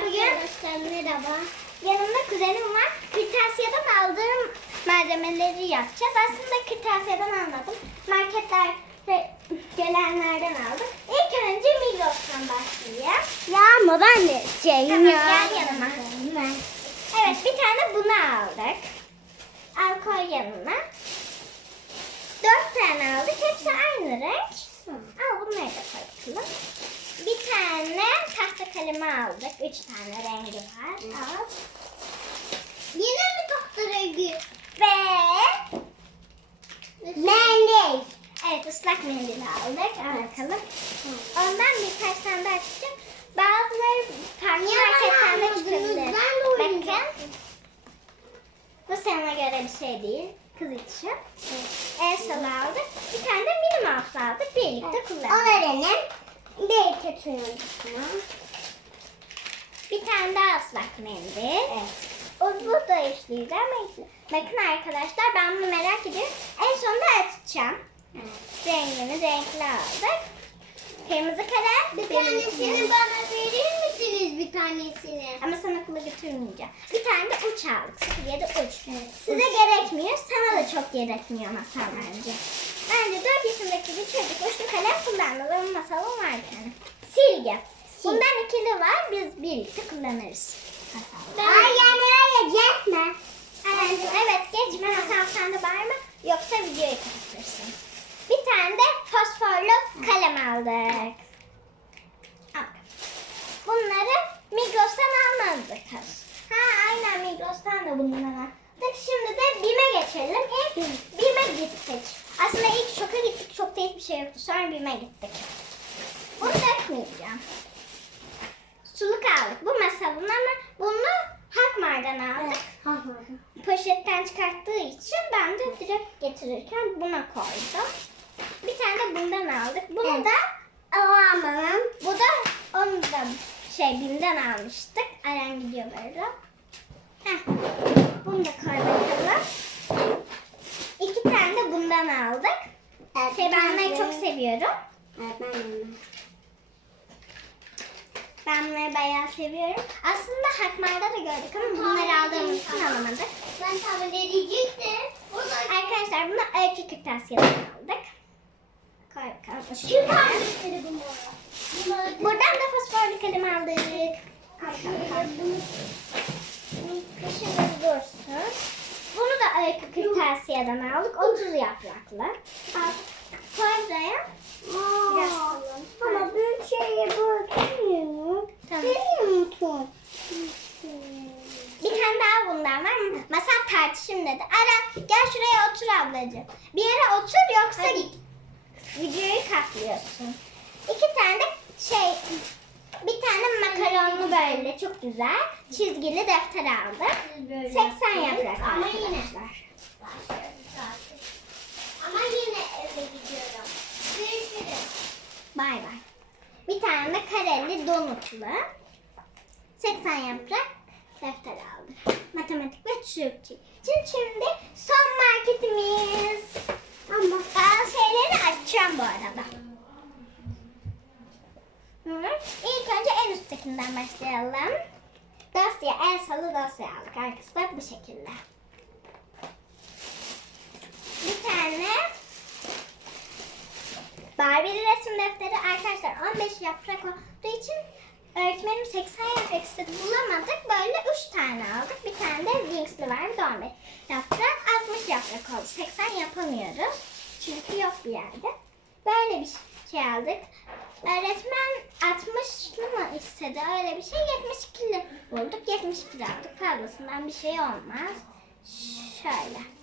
Bugün merhaba. Yanımda kuzenim var. Kırtasiyeden aldığım malzemeleri yapacağız. Aslında kırtasiyeden almadım. Marketlerde gelenlerden aldım. İlk önce Migros'tan başlayayım. Yağmur anne. Şey Tamam, gel yanıma. Evet bir tane bunu aldık. Al koy yanına. Dört tane aldık. Hepsi aynı renk. Al bunları da koy bakalım. Bir tane tahta kalemi aldık. Üç tane rengi var. Al. Yine mi tahta rengi? Ve Mendil. Evet ıslak mendil aldık. Al bakalım. Ondan birkaç tane daha çıkacak. Bazıları farklı çıkabilir. Ben de oynayacağım. Bakın. Bu sana göre bir şey değil. Kız için. El salı aldık. Bir tane de mini mouse aldık. Birlikte O kullandık. verelim. Bir kötüyüm. Bir tane daha ıslak mendil. O bu da işleyeceğim. Bakın arkadaşlar ben bunu merak ediyorum. En sonunda açacağım. Rengini renkli aldık. Kırmızı kalem. Bir tanesini bana verir misiniz bir tanesini? Ama sana okula götürmeyeceğim. Bir tane de uç aldık. Sıfır ya da uç. Size gerekmiyor. Sana da çok gerekmiyor masal bence. Bence 4 yaşındaki bir çocuk uçlu kalem kullanmalı. Masalım var tane. Silgi. Bundan ikili var. Biz birlikte kullanırız. Masal. Ay yani öyle geçme. Anneciğim evet geçme masal sen de bağırma. Yoksa videoyu kapatırsın. Bir tane de fosforlu kalem aldık. Al. Bunları Migros'tan almadık. Ha aynen Migros'tan da aldık. Şimdi de BİM'e geçelim. İlk BİM'e gittik. Aslında ilk şoka gittik. Şokta hiçbir şey yoktu. Sonra BİM'e gittik. Bunu dökmeyeceğim. Suluk aldık. Bu masalın ama bunu Hakmar'dan aldık poşetten çıkarttığı için ben de direkt getirirken buna koydum. Bir tane de bundan aldık. Bunu Evet. da Alamam. bu da onu da şey bimden almıştık. Aren gidiyor böyle. Heh. Bunu da koy bakalım. İki tane de bundan aldık. Evet, Şey ben bunları çok seviyorum. Evet ben de. Ben bunları bayağı seviyorum. Aslında Hakmar'da da gördük ama bunları aldığımız için alamadık. Ben tahmin edecektim. Arkadaşlar bunu öykü kırtasiyeden aldık. Kim tahmin bunları? Buradan da fosforlu kalem aldık. Kaşımız dursun. Bunu da öykü kırtasiyeden aldık. 30 yapraklı. Al. Buraya. Biraz koyalım. Ama büyük şeye bakmıyor. Tamam. Seviyor musun? Bir tane daha bundan var. Masal tartışım dedi. Ara gel şuraya otur ablacığım. Bir yere otur yoksa videoyu katlıyorsun. İki tane de şey bir tane makaronlu böyle çok güzel çizgili defter aldık. 80 yaprak Ama yine. arkadaşlar. Ama yine eve gidiyorum. Görüşürüz. Bay bay. Bir tane kareli donutlu. 80 yaprak defter aldım. Matematik ve Türkçe. Şimdi, şimdi son marketimiz. Ama bazı şeyleri açacağım bu arada. Hı. İlk önce en üsttekinden başlayalım. Dosya, el salı dosya aldık. Arkası da bu şekilde. Bir tane Barbie resim defteri arkadaşlar 15 yaprak olduğu için öğretmenim 80 yaprak istedi bulamadık. Böyle 3 tane aldık. Bir tane de Wings'li var. Bir de 15 yaprak 60 yaprak oldu. 80 yapamıyoruz. Çünkü yok bir yerde. Böyle bir şey aldık. Öğretmen 60'lı mı istedi? Öyle bir şey 72'li bulduk. 72'li aldık. Fazlasından bir şey olmaz. Şöyle.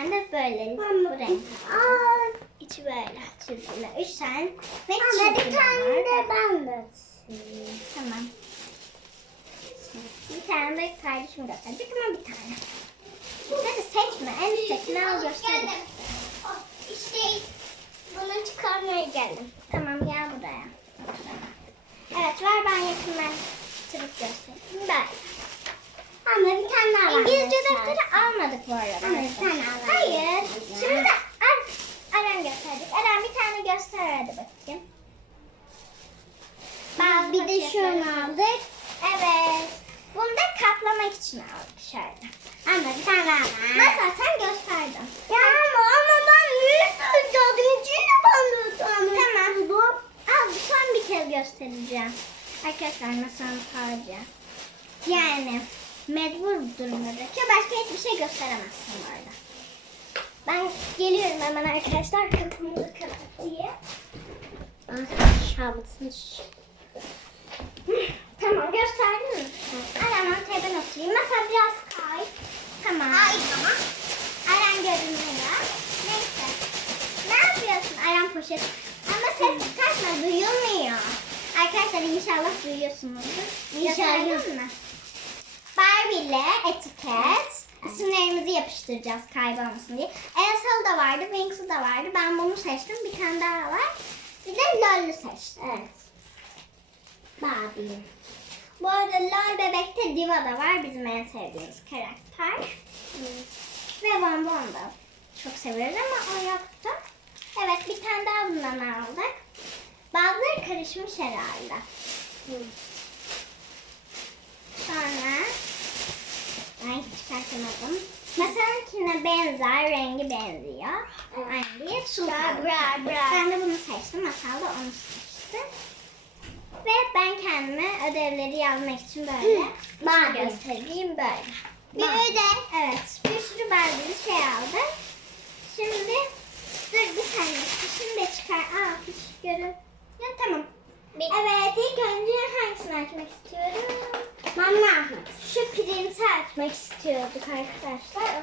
tane böyle bu renk. Aa. İçi böyle çizgili. Üç tane ve Ama bir tane de ben de çizeyim. Tamam. Bir tane de kardeşim gösterecek ama bir tane. Hadi seçme. En üsttekini al gösterir. İşte bunu çıkarmaya geldim. Tamam gel buraya. Evet ver ben yakınlaştırıp göstereyim. Böyle. Ama bir tane daha var. İngilizce defteri almadık bu arada. Ama içine aldık şöyle. Anladım. Tamam. Masal sen gösterdin. Ya ama, ama ben söyledim? İçine bandım. Tamam. Al son bir kez göstereceğim. Arkadaşlar masanın tacı. Yani mecbur bir durumda bırakıyor. Başka hiçbir şey gösteremezsin bu arada. Ben geliyorum hemen arkadaşlar. Kapımızı kapatayım. Şablısın. Tamam gösterdin mi? Aran ortaya ben oturayım. Mesela biraz kay. Tamam. Ay tamam. Aran görünmüyor. Neyse. Ne yapıyorsun Aran poşet? Ama ses çıkartma duyulmuyor. Arkadaşlar inşallah duyuyorsunuzdur. İnşallah. Mi? Barbie ile etiket. İsimlerimizi yapıştıracağız kaybolmasın diye. Elsa'lı da vardı, Wings'ı da vardı. Ben bunu seçtim. Bir tane daha var. Bir de Lol'ü seçtim. Evet. Barbie. Bu arada Lol Bebek'te Diva da var. Bizim en sevdiğimiz karakter. Ve Bonbon da çok seviyoruz ama o yoktu. Evet bir tane daha bundan aldık. Bazıları karışmış herhalde. Sonra ay çıkartamadım. Masanınkine benzer, rengi benziyor. Aynı bir bra, bra, bra. Ben de bunu seçtim. Masal da onu seçti. Ve ben kendime ödevleri yazmak için böyle Barbie. şey göstereyim böyle. Bir Barbie. ödev. Evet, bir sürü Barbie'li şey aldım. Şimdi dur bir saniye. Fişini de çıkar. Aa fiş görün. Ya tamam. Evet ilk önce hangisini açmak istiyorum? Mama. Şu printi açmak istiyorduk arkadaşlar.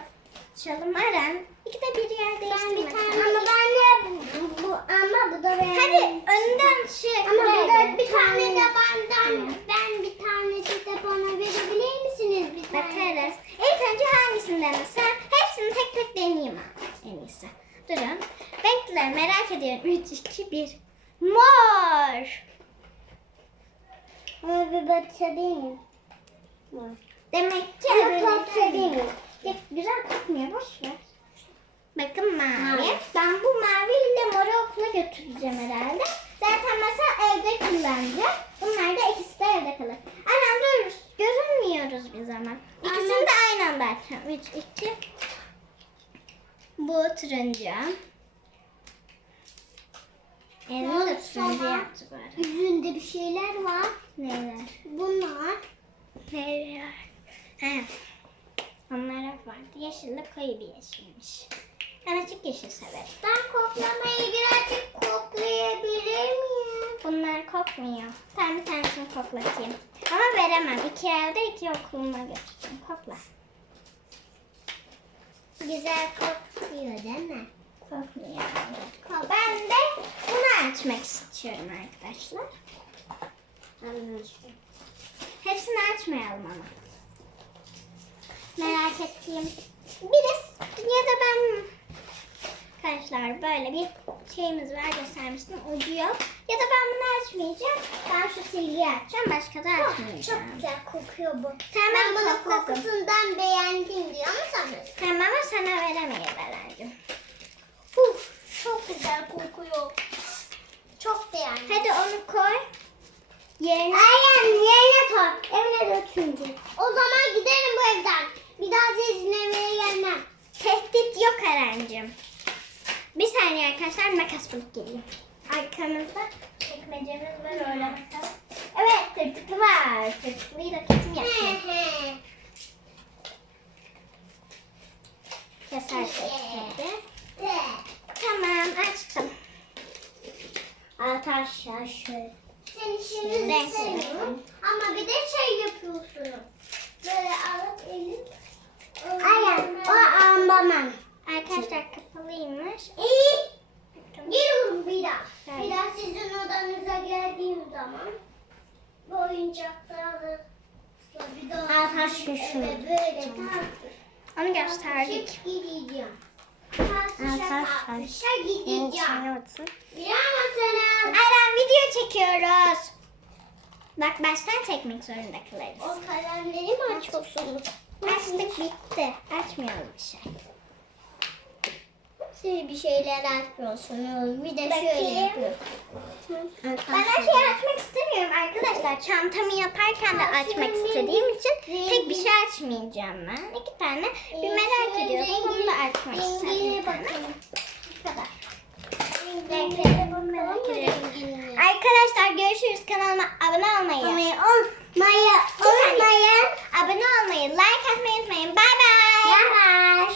Açalım Aren. İki de bir yer değiştirmek. bir tane ama ben de bu ama bu da benim. Hadi önden şey Ama de gel. bir tane de benden ben bir tane de bana verebilir misiniz bir tane? Bakarız. İlk önce hangisinden sen? Hepsini tek tek deneyeyim. En iyisi. Durun. Bekle merak ediyorum. 3, 2, 1. Mor. Ama bir bakça değil mi? Demek ki Ama tatlı değil. mi? Güzel kokmuyor. Boş ver. Bakın mavi. Mavi. Ben bu maviyle moru okula götüreceğim herhalde. Zaten mesela evde kullanacağım. Bunlar da ikisi de evde kalır. Aynen dur. Görünmüyoruz biz ama. İkisini de aynı anda açacağım. 3, 2. Bu turuncu. Elini de turuncu yaptı. Yüzünde bir şeyler var. Neler? Bunlar. Neler? He. Onlara vardı. Yeşil de koyu bir yeşilmiş. Ben açık yeşil severim. Ben koklamayı birazcık koklayabilir miyim? Bunlar kokmuyor. Tamam bir tanesini koklatayım. Ama veremem. İki evde iki okuluma götüreceğim. Kokla. Güzel kokuyor değil mi? Ben de bunu açmak istiyorum arkadaşlar. Anlaşıldı. Hepsini açmayalım ama. Merak ettiğim birisi ya da ben arkadaşlar böyle bir şeyimiz var göstermiştim ucu yok. Ya da ben bunu açmayacağım. Ben şu silgiyi açacağım. Başka da açmayacağım. Çok güzel kokuyor bu. Tamam Ben bunun kokladım. kokusundan beğendim diyor sanıyorsun? Tamam ama sana veremeyiz Eren'cim. Çok güzel kokuyor. Çok beğendim. Hadi onu koy. Yerine Aynen yerine koy. Evine götürünce. O zaman gidelim bu evden. Bir daha sizin evine gelmem. tehdit yok Eren'cim. Bir saniye arkadaşlar makas bulup geleyim. Arkamızda çekmecemiz var öyle bakalım. Evet tırtıklı var. Tırtıklıyı da kesin yapayım. Kesersek tabii. Tamam açtım. Arkadaşlar şöyle. Sen Şöyle. seviyorum. Ama bir de şey yapıyorsun. Böyle alıp elin. Aynen, O ambamam. Arkadaşlar kapalıymış. İyi. Geliyorum bir daha. Evet. Bir daha sizin odanıza geldiğim zaman bu oyuncakları daha Arkadaşlar şu. eve böyle tartışıp Onu gösterdik. gideceğim. Arkadaşlar, Yeni. Biliyor musunuz? Eren video çekiyoruz. Bak baştan çekmek zorunda kalırız. O kalemleri mi açıyorsunuz? Açtık bitti. Açmıyoruz bir şey. Siz bir şeyler açmıyorsunuz. Bir de şöyle Bakayım. yapıyorsunuz. Ben her şeyi açmak istemiyorum arkadaşlar. Çantamı yaparken de açmak istediğim için tek bir şey açmayacağım ben. İki tane bir merak Şöyle ediyordum. Bunu da açmak istedim. Bu kadar. Arkadaşlar görüşürüz. Kanalıma abone olmayı, Olmayı, olmayı, olmayı. abone olmayı, like atmayı unutmayın. Bay bay.